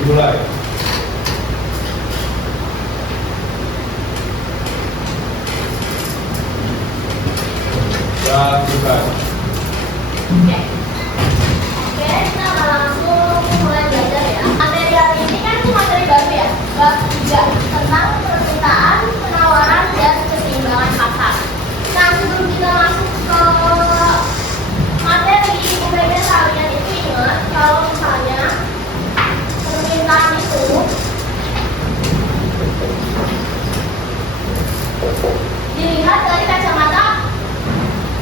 Dimulai. Lakukan. Oke, kita langsung mulai belajar ya. Materi hari ini kan itu materi baru ya, bab 3 tentang permintaan, penawaran, dan keseimbangan pasar. Nah, sebelum kita masuk ke materi, sebenarnya kalian itu ingat kalau misalnya permintaan itu dilihat dari kacamata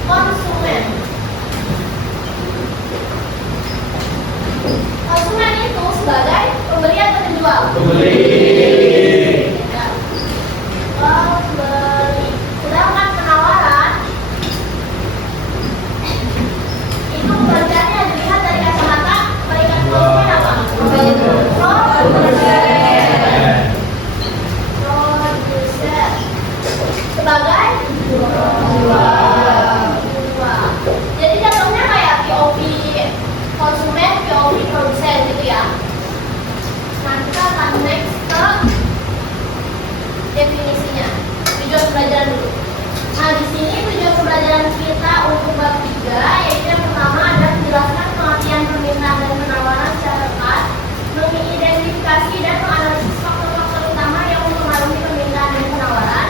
konsumen. Konsumen itu sebagai pembeli atau penjual? Pembeli. Ya. Pembeli. Sedangkan penawaran itu pembeliannya dilihat dari kacamata peringkat konsumen apa? Produsen. Sebagai jadi jatuhnya kayak POV konsumen, POV produsen gitu ya. Nah, kita akan next ke definisinya. Tujuan pembelajaran dulu. Nah, di sini tujuan pembelajaran kita untuk bab 3 yaitu yang pertama adalah menjelaskan pengertian permintaan dan penawaran secara tepat, mengidentifikasi dan menganalisis faktor-faktor utama yang mempengaruhi permintaan dan penawaran,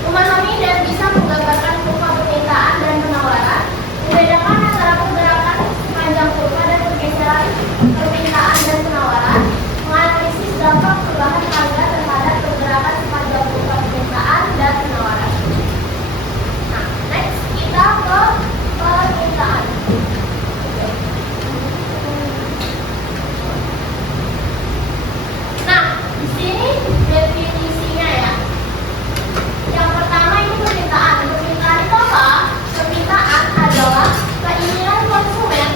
memahami dan bisa menggambarkan kurva permintaan dan penawaran, membedakan antara pergerakan sepanjang kurva dan pergeseran permintaan dan penawaran, menganalisis dampak perubahan harga terhadap pergerakan sepanjang kurva permintaan dan penawaran. Nah, next kita ke permintaan. Nah, di sini definisinya ya. Yang pertama ini permintaan. Permintaan itu apa? Permintaan adalah keinginan konsumen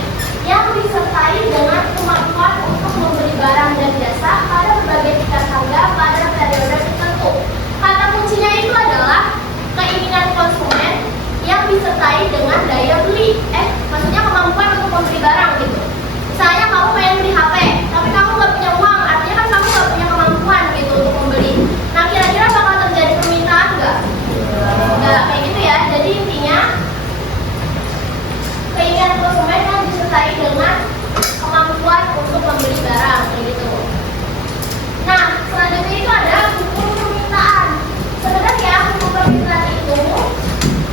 yang disertai dengan kemampuan untuk membeli barang dan jasa pada berbagai tingkat harga pada periode tertentu. Kata kuncinya itu adalah keinginan konsumen yang disertai dengan daya beli. Maksudnya kemampuan untuk membeli barang gitu. Misalnya kamu pengen beli HP, tapi kamu nggak punya uang, artinya kan kamu nggak punya kemampuan gitu untuk membeli. Nah, kira-kira bakal terjadi permintaan nggak? Nggak kayak gitu ya. Jadi intinya keinginan konsumen yang disertai dengan kemampuan untuk membeli barang kayak gitu. Nah, selanjutnya itu ada hukum permintaan. Sebenarnya hukum permintaan itu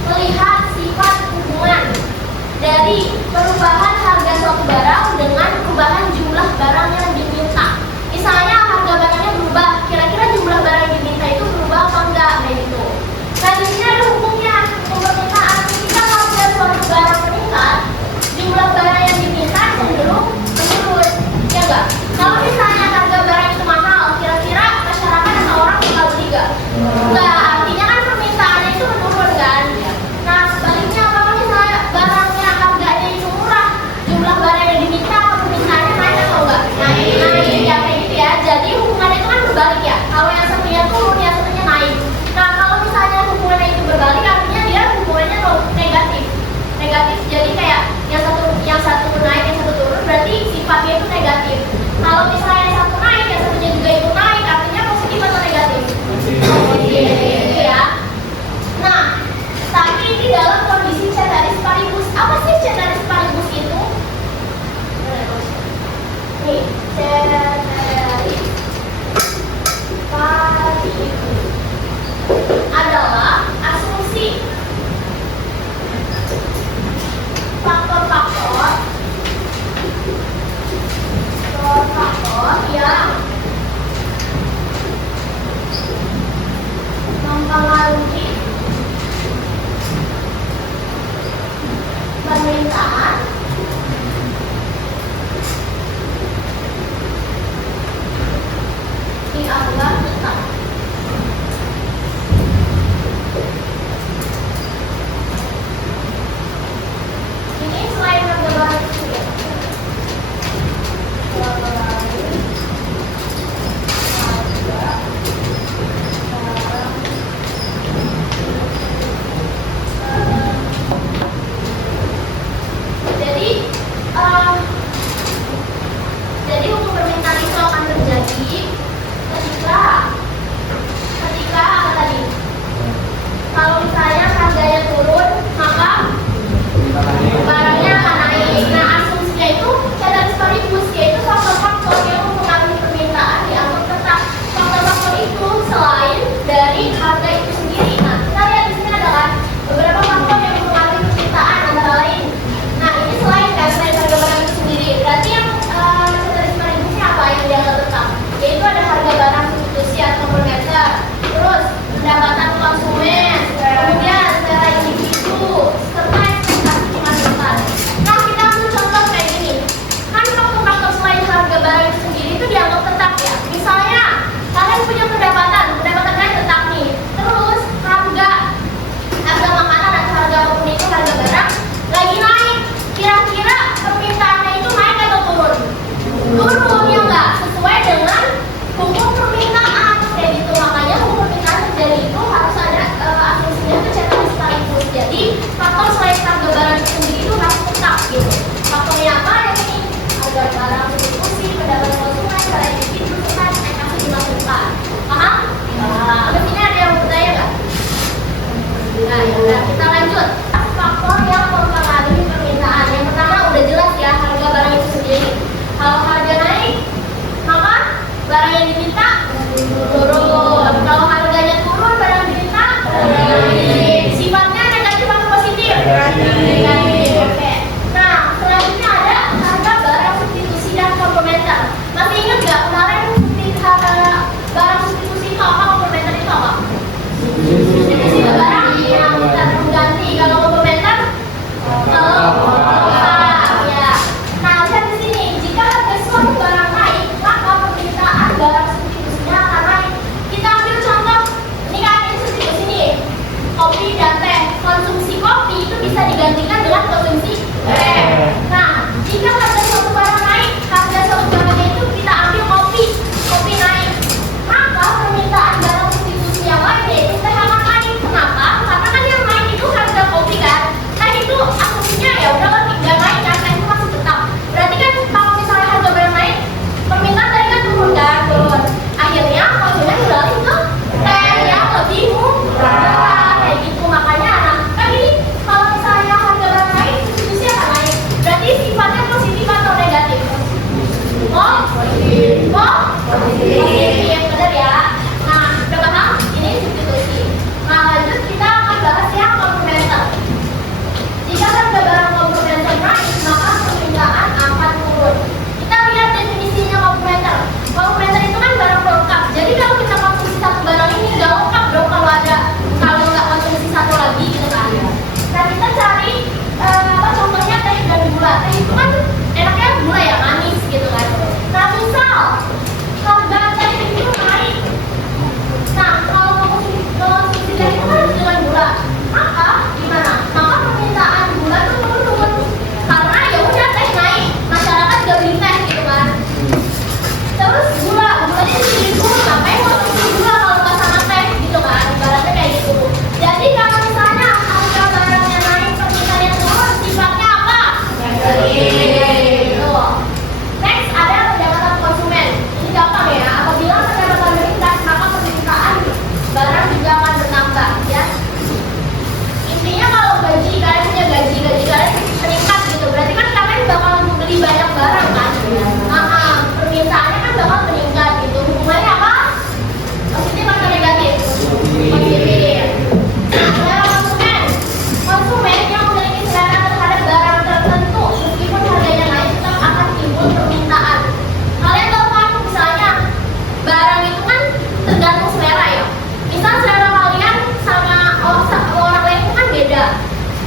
melihat sifat hubungan dari perubahan harga suatu barang dengan perubahan jumlah barang yang diminta. Misalnya harga barangnya berubah, kira-kira jumlah barang yang diminta itu berubah apa enggak kayak gitu. Nah, di sini ada hukumnya, hukum permintaan. Ketika harga suatu barang meningkat, jumlah barang yang diminta cenderung menurun, ya enggak? Kalau misalnya harga barang itu mahal, kira-kira masyarakat atau orang bakal beli enggak? Enggak, artinya kan permintaannya itu menurun kan? Nah, sebaliknya kalau misalnya barangnya harganya itu murah, jumlah barang yang diminta atau permintaannya naik atau enggak? Naik, ya kayak gitu ya. Jadi hubungannya itu kan berbalik ya. Kalau yang satunya turun, yang satunya naik. Nah, kalau misalnya hubungannya itu berbalik, artinya dia hubungannya negatif. Negatif. Jadi kayak yang satu naik, yang satu turun, berarti sifatnya itu negatif. Kalau misalnya yang satu naik, yang satunya juga ikut naik, artinya positif atau negatif? Positif. Gitu ya. Nah, tapi ini dalam kondisi ceteris paribus. Apa sih ceteris paribus itu? Nih, ceteris paribus adalah asumsi faktor-faktor yang mempengaruhi permintaan dianggap tetap. Ini selain harga barang itu ya. Jadi hukum permintaan itu akan terjadi barang yang diminta turun. Kalau harganya turun, barang yang diminta naik. Sifatnya negatif atau positif? Negatif. Oke. Nah, selanjutnya ada harga barang substitusi dan komplementer. Masih ingat nggak kemarin harga barang substitusi itu apa, komplementer itu apa? Substitusi barang yang mengganti. Kalau komplementer ya. Nah, lihat di sini, jika harga suatu barang naik, maka permintaan barang substitusinya akan naik. Kita ambil contoh, ini kan ini substitusi nih, kopi dan teh. Konsumsi kopi itu bisa digantikan dengan konsumsi teh. Nah, jika harga suatu barang naik, harga suatu barangnya itu kita ambil kopi naik, maka permintaan barang substitusi yang lain yaitu teh akan naik. Kenapa? Karena kan yang naik itu harga kopi kan. Teh itu asumsinya ya udah kan nggak naik kan, teh itu masih tetap. Berarti kan kalau misalnya harga barang naik, permintaan tadi kan turun kan, turun. Akhirnya konsumen beralih ke teh yang lebih murah kayak gitu. Makanya nah, kan ini kalau misalnya harga barang naik, substitusi akan naik. Berarti sifatnya positif atau negatif? Oh, positif. Oh, positif. Benar ya. Nah, udah paham? Ini substitusi. Nah, lanjut kita akan bahas yang komplementer. Jika harga barang komplementer naik, maka permintaan akan turun. Kita lihat definisinya komplementer. Komplementer itu kan barang pelengkap. Jadi kalau kita konsumsi satu barang ini nggak lengkap dong kalau nggak konsumsi satu lagi gitu kan. Nah, kita cari contohnya teh dan gula. Teh itu kan enaknya gula ya, manis gitu kan. Nah, misal harga teh itu naik. Nah, kalau konsumsi teh itu harus dengan gula, maka gimana? Maka permintaan gula itu turun karena ya udah teh naik, masyarakat gak beli teh gitu kan. Terus gulanya jadi turun, ngapain konsumsi gula kalau nggak sama teh gitu kan? Ibaratnya kayak gitu. Jadi kalau misalnya harga barangnya naik, permintaannya turun, sifatnya apa? Gitu. Next ada pendapatan konsumen. Ini gampang ya. Apabila pendapatan meningkat, maka permintaan barang juga akan bertambah ya. Intinya kalau gaji kalian punya gaji kalian meningkat gitu, berarti kan kalian bakal beli banyak barang kan. Permintaannya kan bakal meningkat gitu. Hubungannya apa? Positif atau negatif? Positif. Selera konsumen yang memiliki selera terhadap barang tertentu, meskipun harganya naik tetap akan timbul permintaan. Kalian tahu kan misalnya barang itu kan tergantung selera ya. Misal selera kalian sama orang lain itu kan beda.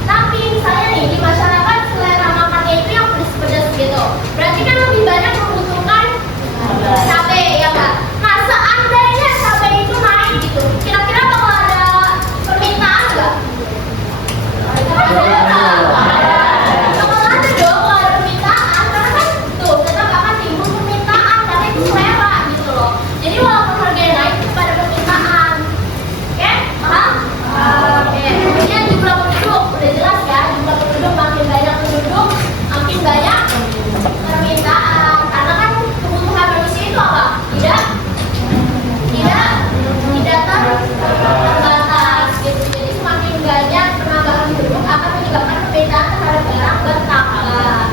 Tapi misalnya nih di masyarakat selera makannya itu yang pedas-pedas gitu. Berarti kan lebih banyak membutuhkan cabai ya nggak? Nah, seandainya cabai itu naik gitu, kira-kira bakal ada permintaan nggak? Bakal ada dong kalau ada permintaan, karena kan tuh tetap akan timbul permintaan karena itu selera gitu loh. Jadi walaupun harganya naik tetap ada permintaan. Oke? Paham? Oke. Kemudian jumlah penduduk udah jelas ya, jumlah penduduk makin banyak penduduk, makin banyak permintaan. Karena kan kebutuhan manusia itu apa? Tidak terbatas gitu. Jadi semakin banyak penambahan penduduk akan menyebabkan permintaan terhadap barang bertambah.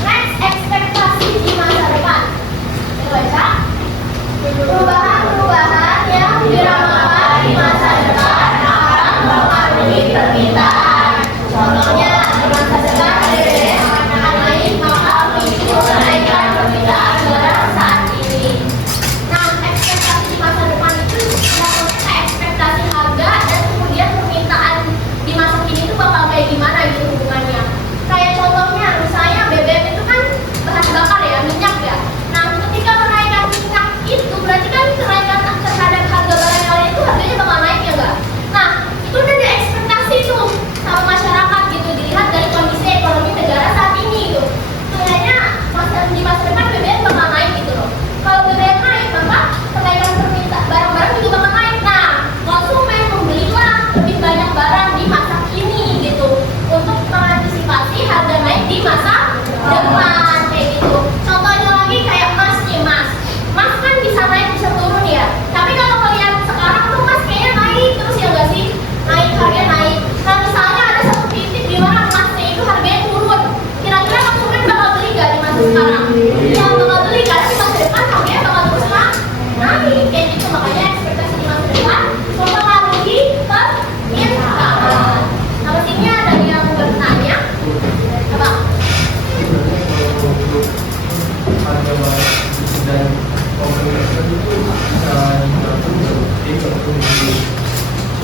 Next, ekspektasi di masa depan. Kita baca. Perubahan yang diramalkan di masa depan akan mempengaruhi permintaan. Contohnya di masa depan BBM akan naik, maka memicu kenaikan permintaan barang saat ini. Nah, ekspektasi di masa depan itu maksudnya ekspektasi harga dan kemudian permintaan di masa kini itu bakal kayak gimana gitu hubungannya. Kayak contohnya misalnya BBM itu kan bahan bakar ya, minyak ya. Nah, ketika kenaikan minyak itu berarti kan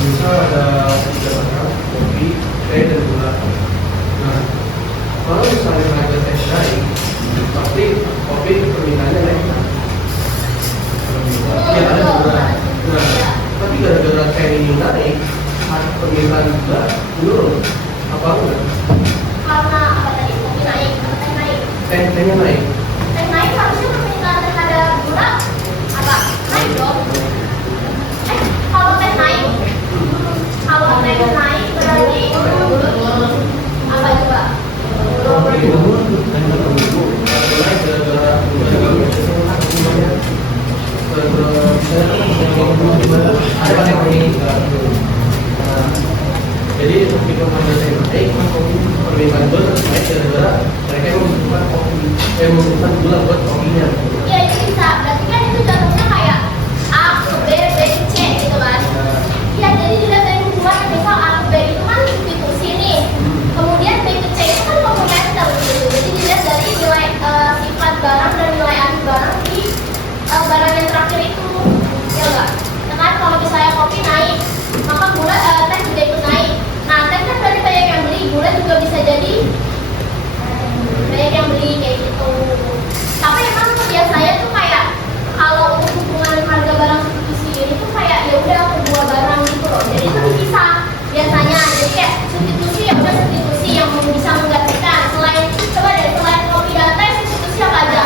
misal ada 3 barang, kopi, teh, dan gula. Nah, kalau misalnya harga teh naik, pasti kopi permintaannya naik. Ya ada gula. Nah, tapi gara-gara teh ini naik, permintaan gula turun. Apa enggak? Karena apa tadi? Kopi naik, apa teh naik? Tehnya naik. Teh naik harusnya permintaan terhadap gula apa? Naik dong. Kalau teh naik, berarti apa coba? Kopi itu naik gara-gara ada yang meninggal. Jadi ketika harga teh naik, permintaan gula naik gara-gara mereka yang membutuhkan kopi, membutuhkan gula buat kopinya. Ya itu bisa, berarti kan itu jatuhnya kayak A ke B, B ke C gitu kan? Ya jadi dilihat dari hubungan, misal A ke B itu kan substitusi nih, kemudian B ke C itu kan komplementer gitu. Jadi dilihat dari nilai sifat barang dan nilai akhir barang di barang yang terakhir itu, ya enggak? Nah kan kalau misalnya kopi naik, maka gula teh juga ikut naik. Nah teh kan berarti banyak yang beli, gula juga bisa jadi banyak yang beli kayak gitu. Tapi emang biasanya tuh kayak kalau untuk hubungan harga barang substitusi ini tuh kayak ya udah kedua barang gitu loh. Jadi itu bisa biasanya. Jadi kayak substitusi ya udah substitusi yang bisa menggantikan. Selain coba deh selain kopi dan teh substitusi apa aja?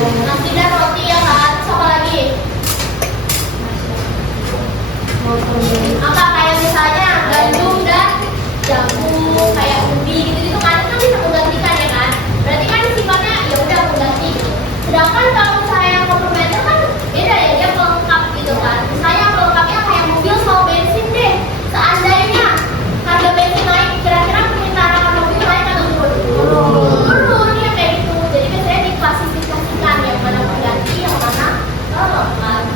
Nasi dan roti ya kan. Terus apa lagi? Apa kayak misalnya gandum dan jagung kayak ubi gitu kan itu bisa menggantikan ya kan. Berarti kan sifatnya ya udah mengganti gitu. Sedangkan kalau saya komplementer kan beda ya, dia pelengkap gitu kan. Misalnya pelengkapnya kayak mobil sama bensin deh. Seandainya harga bensin naik, kira-kira permintaan akan mobil naik atau turun? Turun ya kayak gitu. Jadi biasanya diklasifikasikan yang mana mengganti, yang mana pelengkap.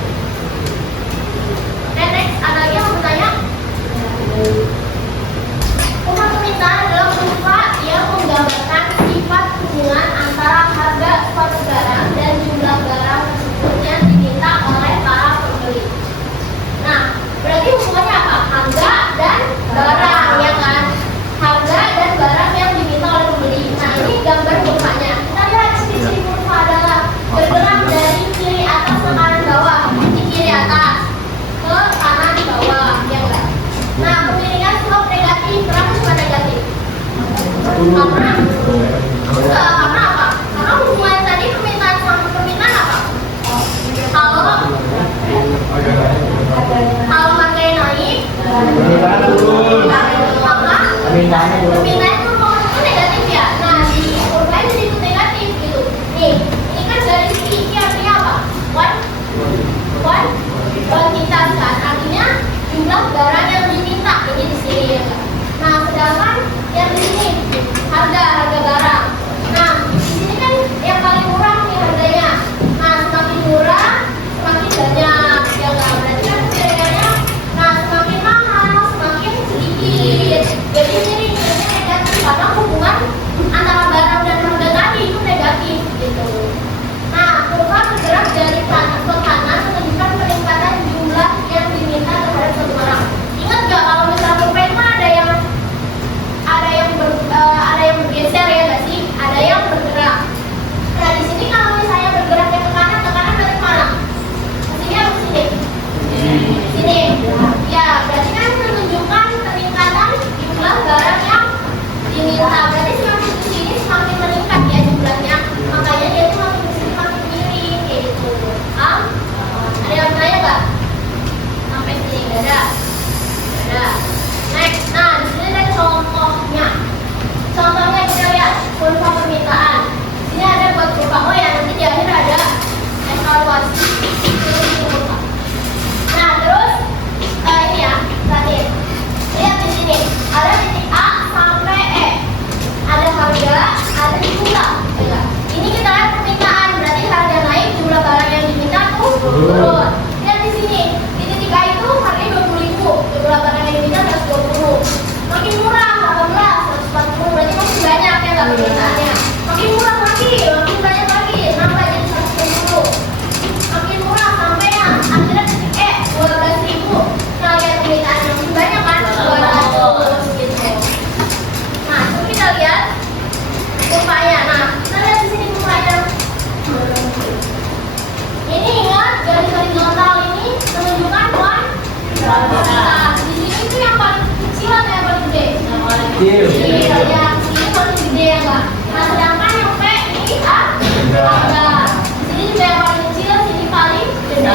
Oke, next ada lagi yang mau bertanya? Umar permintaan adalah berupa yang menggambarkan sifat hubungan antara harga suatu barang dan jumlah barang tersebut yang diminta oleh para pembeli. Nah, berarti hubungannya apa? Harga dan barang, ya kan? Harga dan barang yang diminta oleh pembeli. Nah, ini gambar kurvanya. Kita lihat sisi kurva adalah bergerak dari kiri atas ke kanan bawah. Di kiri atas ke kanan bawah, ya enggak? Nah, pemilihan slope negatif. Kenapa cuma negatif? Karena apa? Karena hubungan tadi permintaan sama permintaan apa? Kalau harganya naik, maka permintaan itu negatif ya. Nah, di kurva ini jadi negatif gitu. Nih, ini kan dari segi ini artinya apa? Kuantitas kan, artinya jumlah barang yang diminta ini di sini ya kan. Nah, sedangkan yang di sini harga barang. Nah, di sini kan yang paling murah nih harganya. Nah, semakin murah semakin banyak ya kan. Berarti kan bedanya, nah semakin mahal semakin sedikit. Jadi ini negatif karena hubungan antara barang dan harga tadi itu negatif gitu. Nah, kurva bergerak dari kanan ke kanan menunjukkan peningkatan jumlah yang diminta terhadap satu barang. Ingat nggak kalau misalnya kurva itu ada yang bergeser ya nggak sih? Ada yang bergerak. Nah di sini kalau misalnya bergerak yang ke kanan dari mana? Sini atau sini? Sini. Ya berarti kan menunjukkan peningkatan jumlah barang yang diminta. Berarti semakin ke sini semakin meningkat ya jumlahnya. Makanya dia tuh makin kesini makin miring kayak gitu. Ada yang bertanya nggak? Sampai sini nggak ada. Next, nah di sini ada contohnya. Contohnya kita lihat kurva permintaan. Ini ada buat kurva. Oh ya nanti di akhir ada evaluasi. Nah terus ini ya terakhir. Lihat di sini ada titik A sampai E. Ada harga, ada jumlah. Ini kita lihat permintaan. Berarti harga naik, jumlah barang yang diminta tuh turun. Lihat di sini. Di titik A itu harganya 20.000, jumlah barang yang diminta 120. Makin murah 18, 140, berarti masih banyak ya nggak permintaannya. Makin Nah, di sini itu yang paling kecil atau yang paling gede? Kecil. Iya, ya, ini paling gede ya Kak. Nah, sedangkan yang P ini harga. Di sini juga yang paling kecil, sini paling gede.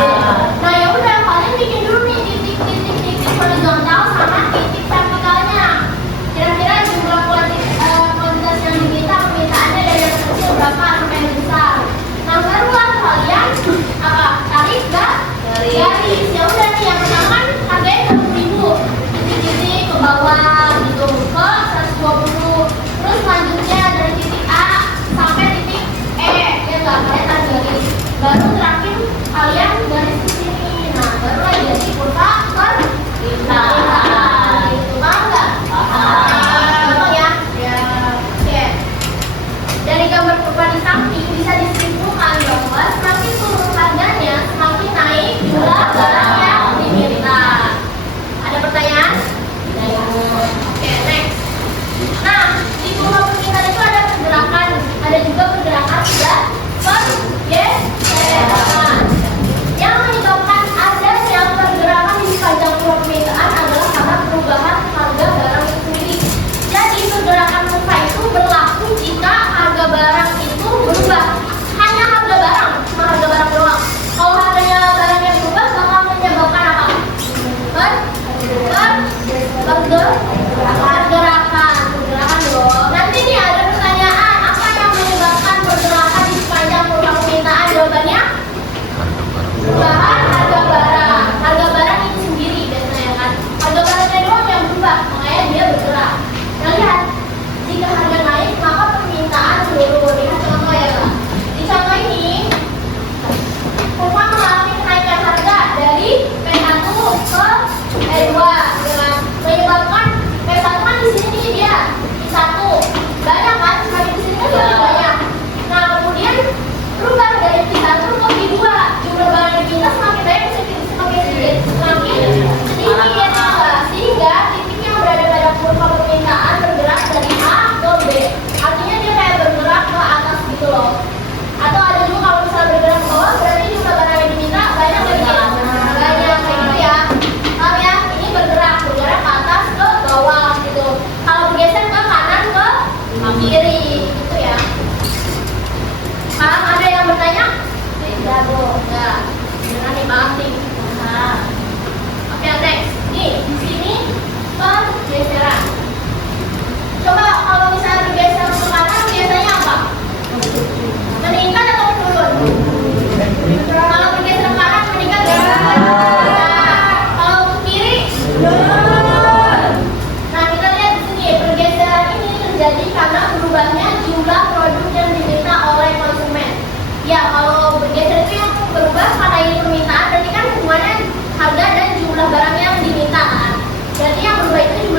Nah, ya udah kalian bikin dulu nih titik horizontal sama titik vertikalnya. Kira-kira jumlah kuantitas yang diminta permintaannya dari yang kecil berapa sampai yang besar. Nah, barulah kalian apa? Tarik garis. Ya udah nih yang pertama kan harganya 20.000. Titik-titik ke bawah gitu ke 120. Terus selanjutnya dari titik A sampai titik E, ya enggak, kalian tarik garis. Baru terakhir kalian garis ke sini. Nah, baru lagi jadi kurva permintaan. Gitu, paham nggak? Gampang ya? Ya. Oke. Dari gambar kurva di samping bisa disimpulkan bahwa semakin turun harganya, semakin naik jumlah barang yang diminta. Ada pertanyaan? Oke, next. Nah, di kurva permintaan itu ada pergerakan, ada juga pergerakan pergeseran. Yang menyebabkan adanya pergerakan di sepanjang kurva permintaan adalah karena perubahan harga barang itu sendiri. Jadi pergerakan kurva itu berlaku jika harga barang itu berubah. Hanya harga barang, cuma harga barang doang. Kalau harganya barangnya berubah, bakal menyebabkan apa? Pergerakan dong. Nanti nih ada pertanyaan, apa yang menyebabkan pergerakan di sepanjang kurva permintaan? Jawabannya perubahan harga barang. Harga barang itu sendiri biasanya kan. Harga barangnya doang yang berubah, makanya dia bergerak. Nah lihat, jika harga naik maka permintaan turun. Lihat contoh ya Kak. Di contoh ini, kurva mengalami kenaikan harga dari P1 ke P2 dengan menyebabkan P1 kan di sini nih dia P1 banyak kan, semakin di sini kan lebih banyak. Nah kemudian berubah dari P1 ke P2, jumlah barang yang diminta semakin banyak, semakin sedikit sehingga titik yang berada pada kurva permintaan bergerak dari A ke B. Artinya dia kayak bergerak ke atas gitu loh. Atau ada juga kalau misalnya bergerak ke bawah, berarti jumlah barang yang diminta banyak lagi. Banyak kayak gitu ya. Paham ya? Ini bergerak ke atas ke bawah gitu. Kalau bergeser ke kanan ke kiri gitu ya. Paham? Ada yang bertanya? Tidak, Bu. Enggak. Beneran nih paham nih. Nah. Oke, next. Nih, di sini pergeseran. Coba kalau misalnya bergeser ke kanan biasanya apa? Meningkat atau turun? Kalau bergeser ke kanan meningkat ya? Kalau ke kiri? Nah kita lihat di sini pergeseran ini terjadi karena berubahnya jumlah produk yang diminta oleh konsumen. Ya kalau bergeser itu yang berubah karena ini permintaan, berarti kan hubungannya harga dan jumlah barang yang diminta kan. Berarti yang berubah itu jumlah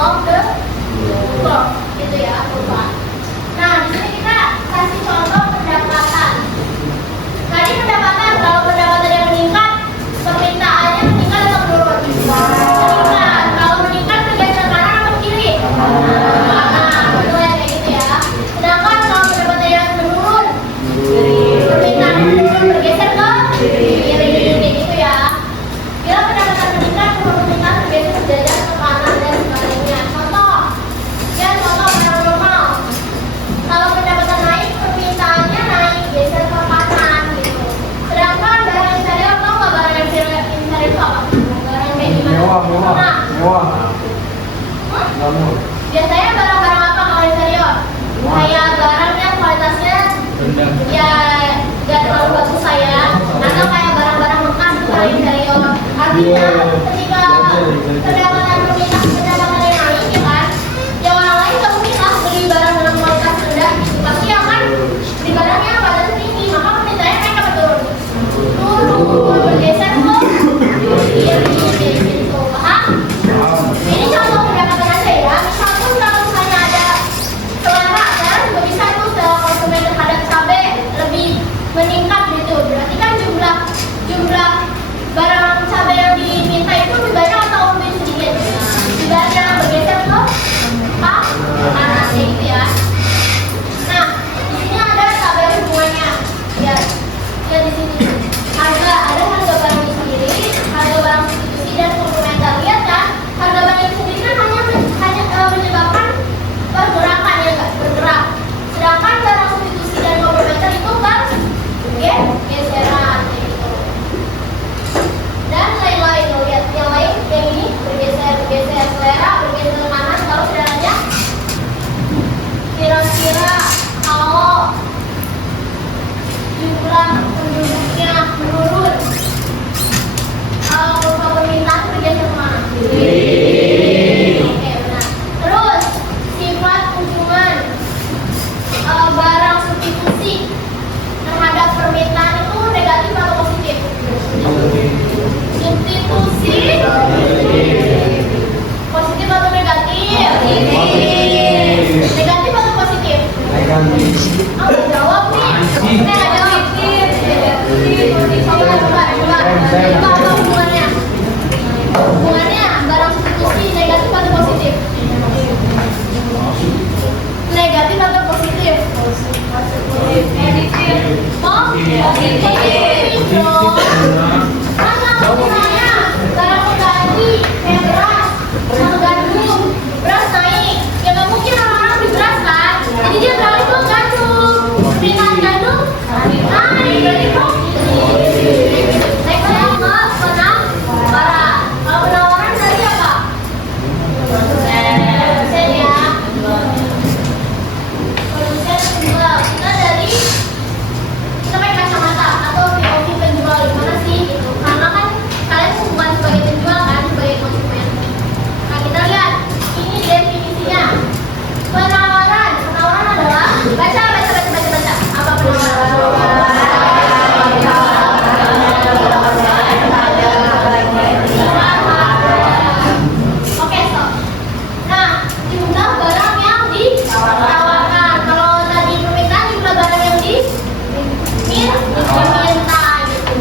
of the world, gitu ya, perubahan. Nah, di sini kita kasih contoh pendapatan. Tadi pendapatan, kalau pendapatan yang meningkat, permintaannya meningkat atau menurun? Meningkat. Kalau meningkat bergeser kanan atau kiri? Kanan. Betul ya, kayak gitu ya. Sedangkan kalau pendapatan yang menurun, permintaan menurun bergeser ke kiri, kayak gitu ya. Bila pendapatan meningkat, permintaan bergeser sejajar ke kanan dan sebaliknya. Contoh, ya contoh barang normal. Kalau pendapatan naik, permintaannya naik, geser ke kanan gitu. Sedangkan barang yang inferior, tau nggak barang yang inferior itu apa? Barang kayak gimana? Nah, Mewah. biasanya barang-barang apa kalau inferior? Kayak barang yang kualitasnya ya nggak terlalu bagus saya, atau kayak barang-barang bekas itu kalau inferior. Artinya ketika pendapatan pendapatan yang naik ya kan, ya orang lain nggak mungkin lah beli barang dengan kualitas rendah gitu. Pasti akan beli barang yang kualitas tinggi, maka permintaannya naik apa turun? Turun, bergeser ke kiri gitu. Paham? Ini contoh pendapatan aja ya. Misalkan kalau misalnya ada selera, sekarang juga bisa tuh selera konsumen terhadap cabai lebih meningkat gitu. Berarti kan jumlah barang cabai yang diminta itu lebih banyak atau lebih sedikit? Lebih banyak, bergeser ke kanan gitu ya. Nah, di sini ada tabel hubungannya. Ya di sini. Ada harga barang itu sendiri, harga barang substitusi dan komplementer. Lihat kan, harga barang itu sendiri kan hanya menyebabkan pergerakan ya nggak bergerak. Sedangkan barang substitusi dan komplementer itu bergeseran kayak gitu. Dan lain-lain loh, lihat yang lain yang ini bergeser selera, bergeser ke kanan. Tahu sebenarnya? Kira-kira kalau jumlah penduduknya menurun, kalau permintaan bergeser kemana? Oke, benar. Terus sifat hubungan barang substitusi terhadap permintaan itu negatif atau positif? Substitusi positif atau negatif? Negatif atau positif? Aku jawab nih. Saya jawab. Coba apa hubungannya? Hubungannya barang substitusi negatif atau positif? Negatif atau positif? Oh, positif dong. Karena misalnya barang pengganti kayak beras, sama gandum, beras naik, ya nggak mungkin orang-orang beli beras kan? Jadi dia beralih ke gandum. Permintaan gandum naik, berarti positif. Next ya ke penawaran. Kalau penawaran dari apa? Produsen ya. Produsen tunggal. Kita pakai kacamata atau POV penjual gimana sih gitu. Karena kan kalian bukan sebagai penjual kan, sebagai konsumen. Nah kita lihat ini definisinya. Penawaran adalah baca. Apa penawaran? Oke, stop. Nah, jumlah barang yang ditawarkan. Kalau tadi permintaan, jumlah barang yang diminta gitu.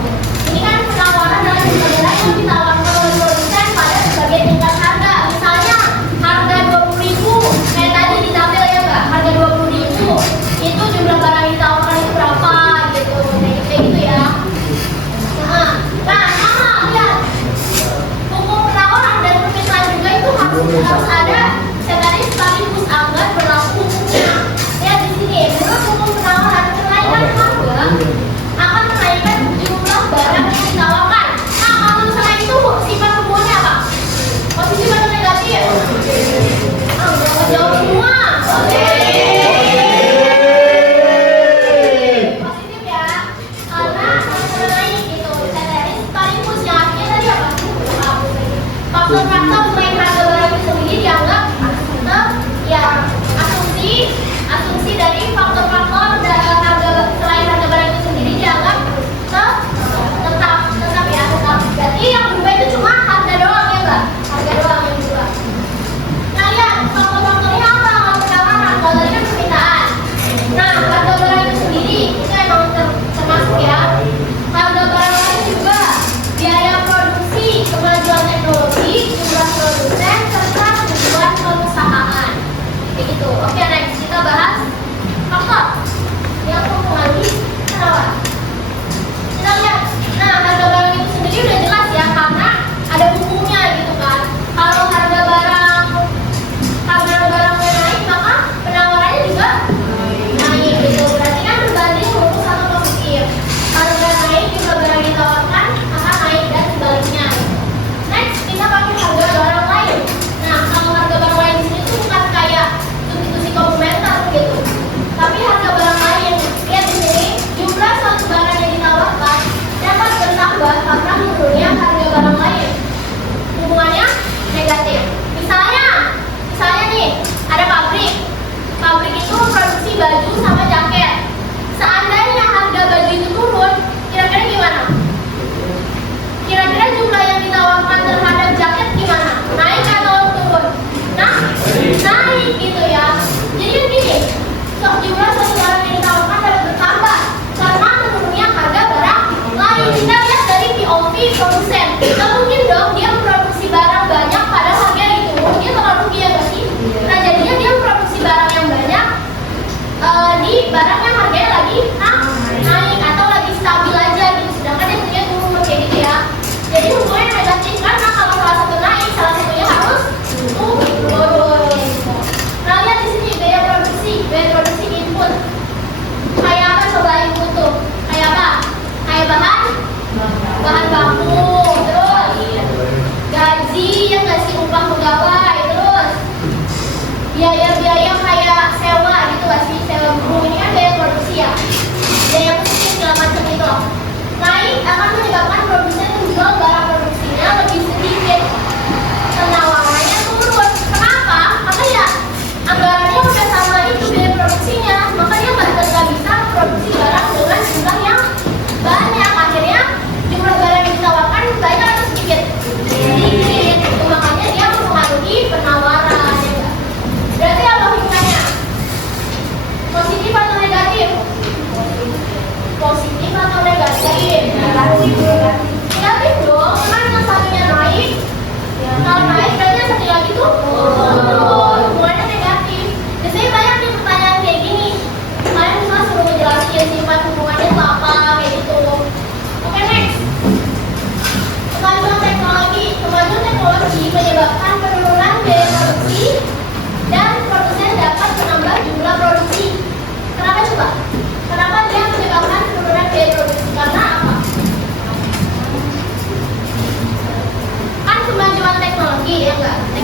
Ini kan penawaran adalah jumlah barang yang ditawarkan oleh produsen pada sebagai tingkat harga. Misalnya harga 20.000, kayak tadi di tabel ya enggak? Harga 20.000 itu jumlah barang yang ditawarkan itu berapa gitu. Kayak gitu ya. Nah, sama lihat. Hukum penawaran dan permintaan juga itu harus ada. Saya tadi sekaligus agar berlaku hukumnya. Lihat di sini, menurut hukum penawaran kenaikan harga akan menaikkan jumlah barang yang ditawarkan. Nah, kalau misalnya itu sifat hubungannya apa? Positif atau negatif? Jangan jawab semua. Positif ya, karena akan naik gitu. Saya tadi sekaligus ya, artinya tadi apa? Faktor-faktor selain harga barang itu sendiri dianggap ya asumsi dari faktor-faktor selain harga barang itu sendiri dianggap tetap ya. Berarti yang berubah itu cuma harga doang ya enggak? Harga doang yang berubah. Nah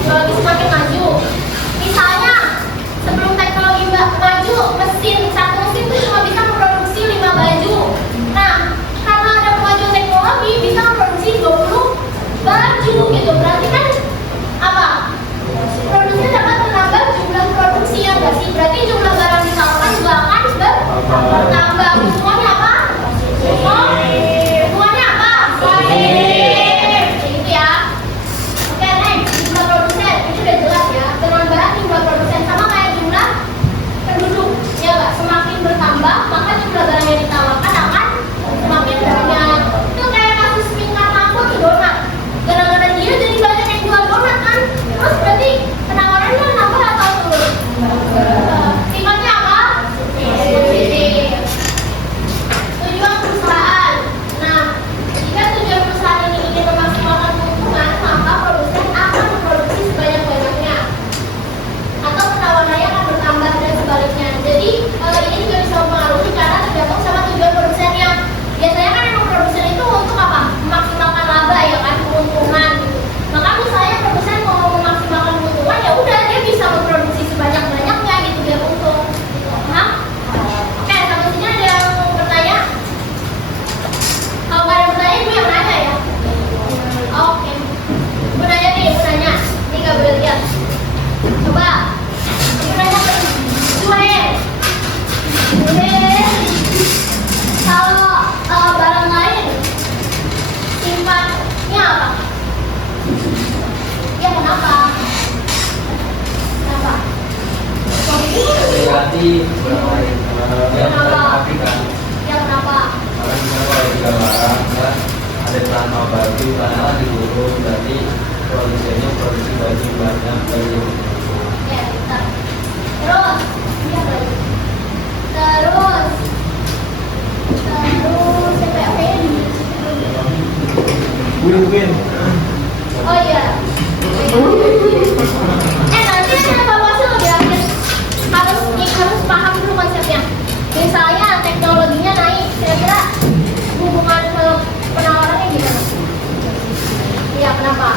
teknologi semakin maju. Misalnya, sebelum teknologi maju, satu mesin itu cuma bisa memproduksi 5 baju. Nah, karena ada kemajuan teknologi, bisa memproduksi 20 baju gitu. Berarti kan apa? Produsen dapat menambah jumlah produksi yang nggak sih? Berarti jumlah barang ditawarkan juga akan bertambah. Semuanya apa? Semuanya apa? Gitu ya. Oke, next, jumlah produsen. Ini udah jelas ya. Penambahan jumlah produsen sama kayak jumlah penduduk. Ya nggak? Semakin bertambah, maka jumlah barang yang ditawarkan akan semakin banyak. Itu kayak kasus Minta Mambo tuh donat. Gara-gara dia jadi banyak yang jual donat kan? Terus berarti penawarannya nambah atau turun? Sifatnya apa? Positif. Tujuan perusahaan. Nah, jika tujuan perusahaan ini ingin memaksimalkan keuntungan, maka produsen akan memproduksi sebanyak-banyaknya. Atau penawarannya akan bertambah dan sebaliknya. Jadi ini juga bisa mempengaruhi karena tergantung sama tujuan produsennya. Biasanya kan emang produsen itu untuk apa? Memaksimalkan laba ya kan, keuntungan gitu. Maka misalnya produsen mau memaksimalkan keuntungan, ya udah dia bisa memproduksi sebanyak-banyaknya gitu biar untung. Paham? Oke, sampai sini ada yang mau bertanya? Kalau nggak ada bertanya, ibu yang nanya ya. Oke. Ibu nanya nih, ibu nanya. Ini nggak boleh lihat. Coba. Ibu nanya ke Juhe. Kalau barang lain sifatnya apa? Ya kenapa? Kenapa? Berarti orang lain yang mengapikan Ya kenapa? orang yang kalau tiga barang kan ada tanah baju tanah diurus berarti produsennya produksi baju banyak baju. Ya, bentar. Terus, iya lagi. Terus, CPP-nya di situ dulu. Win-win. Oh iya. Nanti ada evaluasi lebih akhir. Harus paham dulu konsepnya. Misalnya teknologinya naik, kira-kira hubungan ke penawarannya gimana? Iya, kenapa?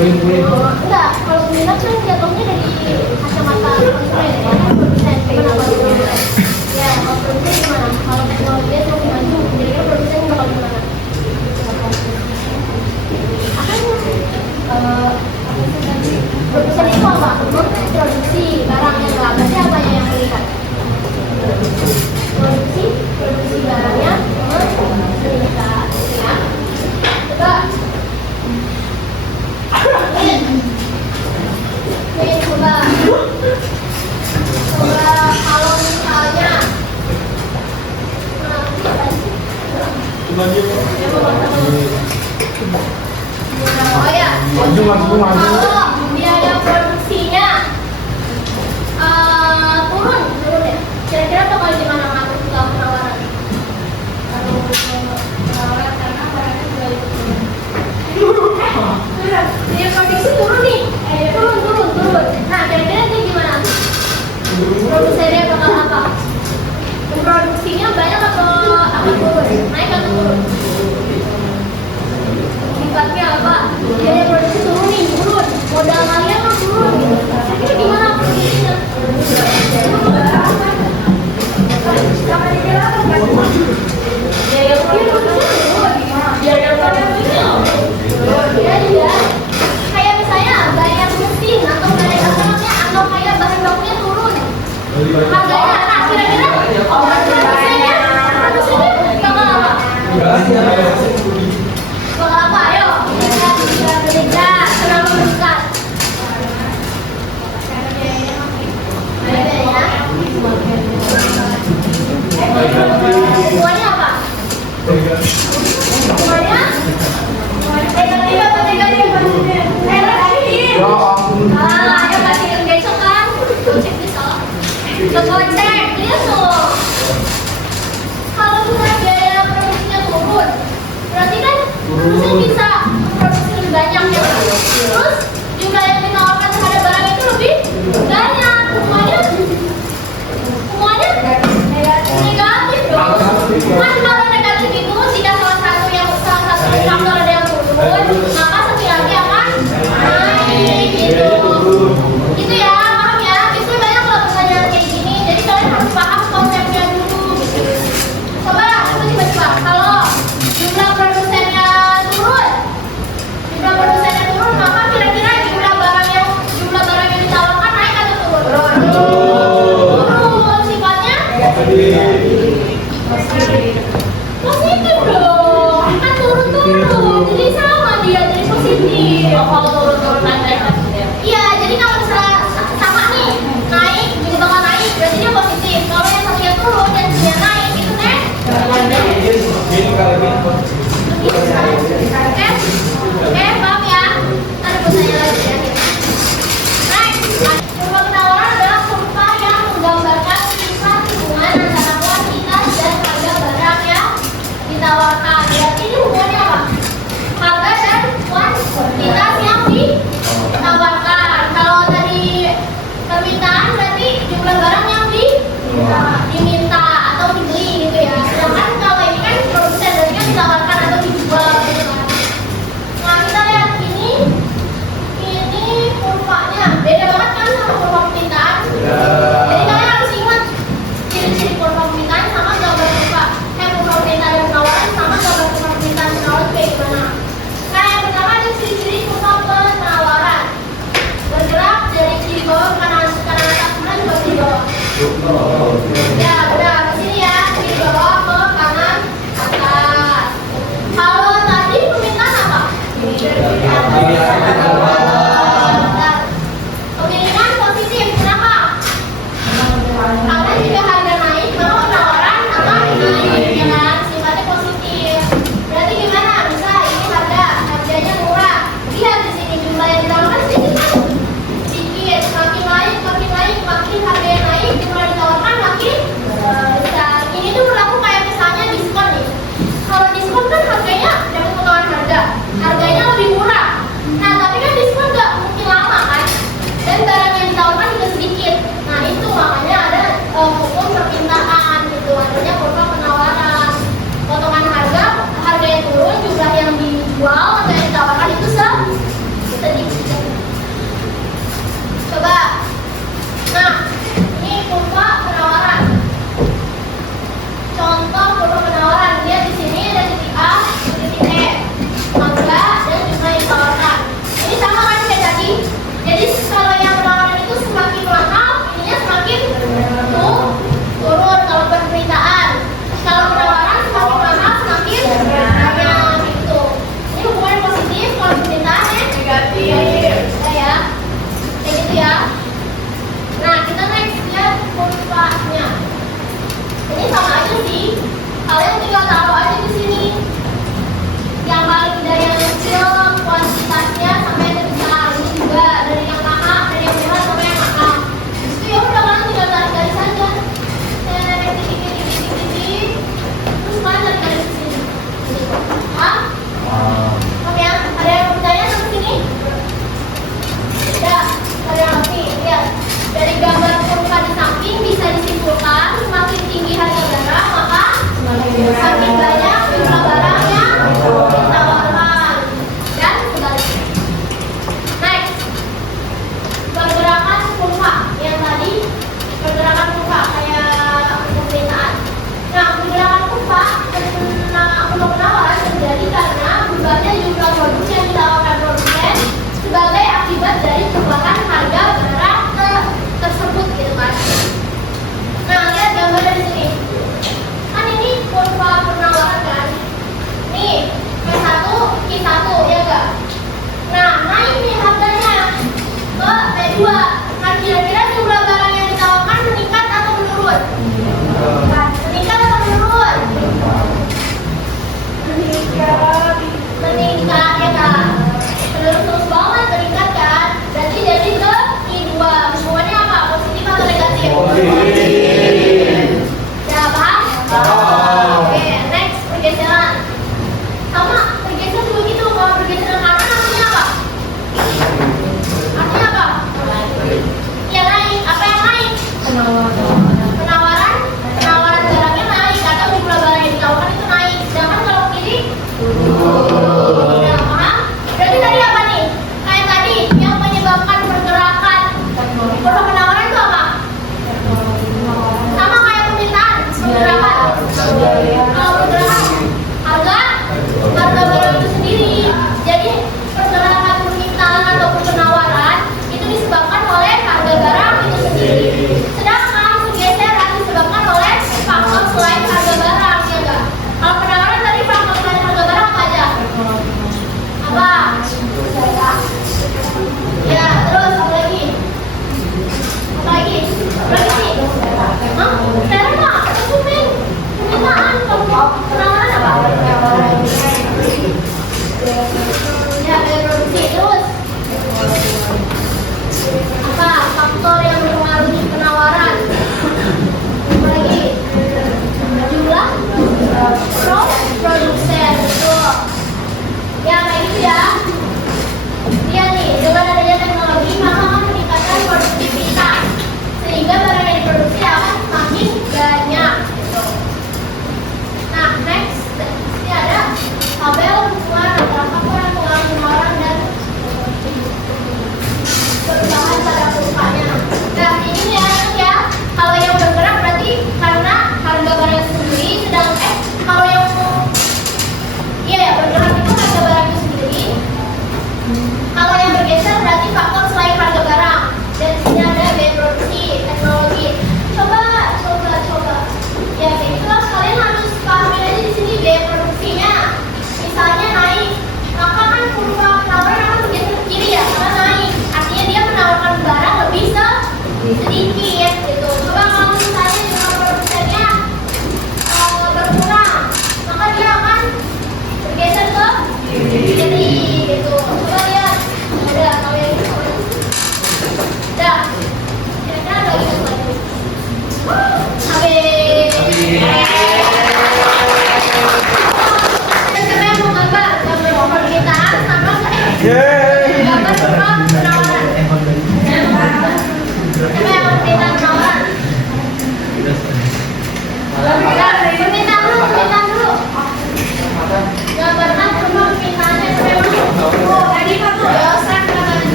Win-win. Enggak, kalau minat kan jatuhnya dari kacamata konsumen ya, produsen kenapa produsen? Ya, kalau produsen gimana? Kalau teknologinya semakin maju, kira-kira produsen bakal gimana? Produsen itu apa? Memproduksi barang yang nggak berarti apa yang meningkat? Produksi barangnya meningkat, ya. Coba. Coba kalau misalnya oh ya, kalau biaya produksinya turun ya. Kira-kira bakal gimana ngatur tukang penawaran? Kalau penawaran karena barangnya juga turun. Biaya produksi turun nih, turun. Nah, kira-kira dia gimana? Produsennya bakal apa? Produksinya banyak atau turun? Naik atau turun? Sifatnya apa? Biaya produksi turun nih, turun. Modal kalian kan turun gitu. Kira-kira gimana produksinya? Biaya produksinya iya. Kayak misalnya bayar mesin atau bayar apa namanya, atau kayak bahan bakunya turun. Harganya, nah kira-kira produsennya bakal apa? Bakal apa? Ayo, kita kenapa meningkat? Semuanya apa? Semuanya? Ayo kasih besok kan? Cek besok. Kecek, lihat tuh. Kalau misalnya biaya produksinya turun, berarti kan produsen bisa produksi lebih banyak ya. Terus jumlah yang ditawarkan terhadap barang itu lebih banyak. Semuanya diminta atau dibeli gitu ya. Sedangkan kalau ini kan produsen berarti kan ditawarkan atau dijual gitu kan. Nah kita lihat ini kurvanya beda banget kan sama kurva permintaan. Jadi kalian harus ingat ciri-ciri kurva permintaan sama gambar kurva kurva permintaan dan penawaran sama gambar kurva permintaan penawaran kayak gimana. Nah yang pertama ada ciri-ciri kurva penawaran, bergerak dari kiri bawah ke kanan atas, kemudian juga kiri bawah. Ya udah kesini ya, kiri bawah ke kanan atas. Kalau tadi permintaan apa? Pemilihan positif, kenapa? Karena jika harga naik, maka penawaran akan naik, ya kan? Sifatnya positif. Berarti gimana? Bisa ini harganya murah. Lihat di sini jumlah yang ditawarkan sedikit kan? Sedikit, makin harganya naik, jumlah ditawarkan makin besar. Ini tuh berlaku kayak misalnya diskon nih. Kalau diskon kan harganya dapat potongan harganya lebih murah. Nah tapi kan diskon nggak mungkin lama kan? Dan barang yang ditawarkan juga sedikit. Nah itu makanya ada hukum permintaan gitu, artinya kurva penawaran. Potongan harganya turun, jumlah yang dijual atau yang ditawarkan itu sedikit. Coba, nah ini kurva penawaran. Contoh kurva penawaran, lihat di sini ada titik A, titik E, harga dan jumlah yang ditawarkan. Ini sama kan kayak tadi. Jadi kalau yang penawaran itu semakin mahal, ininya semakin turun kalau permintaan. Kalau penawaran semakin mahal, semakin banyak gitu. Ini hubungan positif, kalau permintaan negatif. Ya, kayak gitu ya. Nah kita next lihat kurvanya. Ini sama aja sih. Kalian tinggal taruh aja di sini. Yang paling dari yang kecil kuantitasnya sampai yang besar. Ini juga dari yang mahal, dari yang murah sampai yang mahal. Itu ya udah kalian tinggal tarik garis saja. Titik. Terus kalian tarik garis di sini. Hah? Oke ya? Ada yang bertanya sampai sini? Tidak. Ada yang lebih. Lihat. Dari gambar kurva di samping bisa disimpulkan semakin tinggi harga barang maka semakin banyak jumlah barang yang ditawarkan dan sebaliknya. Next, pergerakan kurva yang tadi pergerakan kurva kayak pemberitaan. Nah, pergerakan kurva penawaran terjadi karena berubahnya jumlah produksi yang ditawarkan produsen sebagai akibat dari perubahan harga barang tersebut gitu kan. Nah lihat gambar dari sini. Kan ini kurva penawaran kan. Nih P1, Q1 ya enggak. Nah naik nih harganya ke P2. Nah kira-kira jumlah barang yang ditawarkan meningkat atau menurun? Meningkat atau menurun? Meningkat ya kan. Terus banget meningkat kan. Berarti jadi ke Q2. Hubungannya apa? Positif atau negatif? Ya paham? Oke, next pergeseran. Sama pergeseran juga gitu. Kalau pergeseran kanan artinya apa? Artinya apa? Ya naik. Apa yang naik? Penawaran barangnya naik atau jumlah barang yang ditawarkan itu naik. Sedangkan kalau kiri ya paham? Berarti tadi apa nih? Kayak tadi yang menyebabkan pergerakan kurva penawaran itu apa?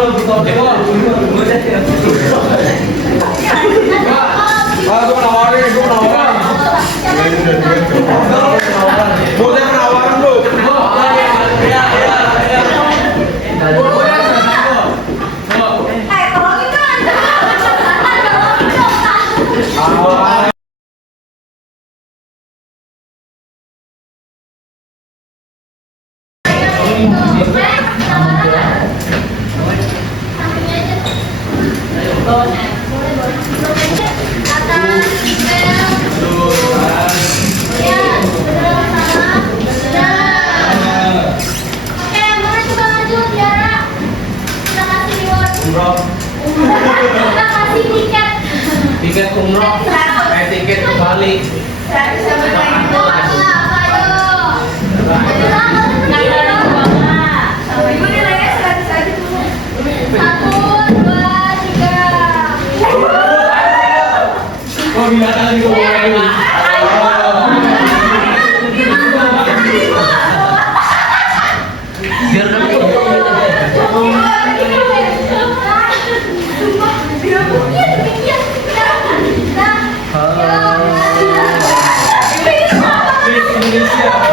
Gue menawarin, gue menawarin. Gue udah menawarin lu. Tolongin dong. Tolongin dong. Tiket umroh, tiket balik. Oh, binatang juga boleh. Biar Indonesia.